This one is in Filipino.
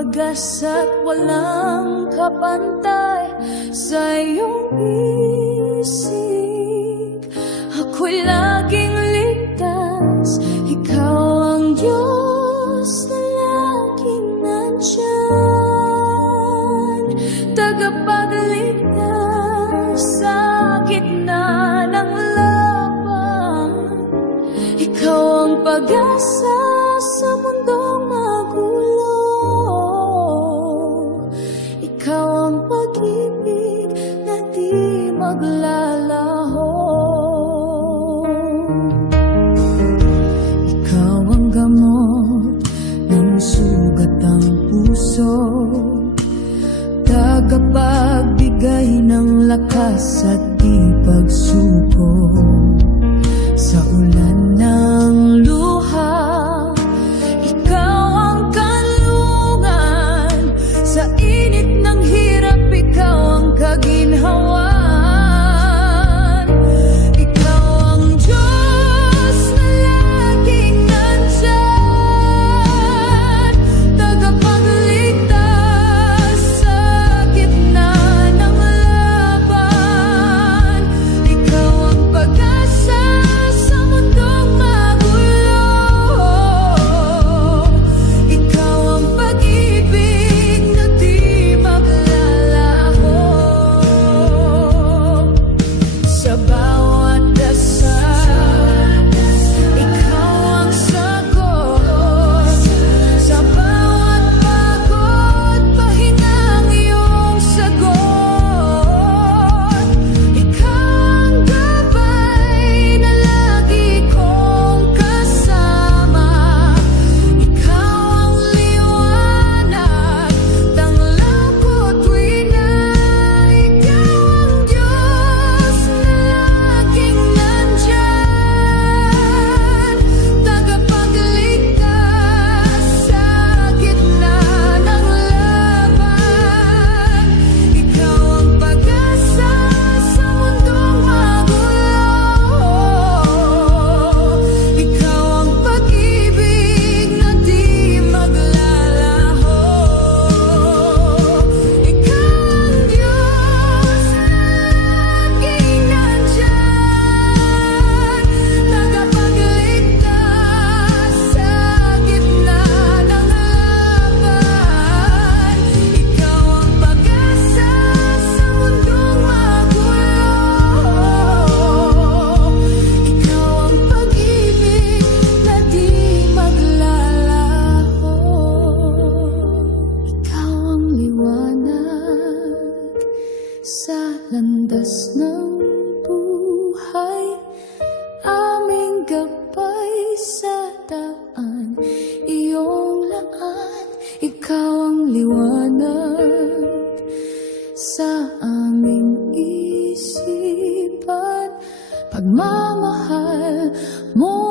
pag-asa't walang kapantay sa iyong isip. Ako'y laging ligtas, ikaw ang Diyos na laging nandyan, tagapagligtas sa gitna ng laban. Ikaw ang pag-asa sa mundong magulo, ikaw ang pag-ibig na di maglalaho. Ikaw ang gamot ng sugat ng puso, tagapagbigay ng lakas at di pagsuko. Sa ulan ng luha, ikaw ang kanlungan. Sa init ng hirap, ikaw ang kaginhawan. Ikaw ang Diyos na laging nandyan, tagapagligtas sa gitna ng laban. Ikaw ang pag-asa sa mundong magulo, ikaw ang pag-ibig na di maglalaho. Sa bawat dasal, ikaw ang sagot. Sa bawat pagod, pahinga ang iyong sagot. Ikaw ang gabay na lagi kong kasama. Ikaw ang liwanag, tanglaw ko tuwing na ikaw ang Diyos na laging nandyan, tagapagligtas sa gitna ng laban. Ikaw ang pag-asa sa mundong magulo, ikaw ang pag-ibig na di maglalaho. Ikaw ang Diyos na laging nandyan, tagapagligtas sa gitna ng laban. Ikaw ang pag-asa sa mundong magulo, ikaw ang pag-ibig na di maglalaho. Ikaw ang liwanag sa landas ng buhay, aming gabay sa daan, iyong laan. Ikaw ang liwanag sa aming isipan, pagmamahal mo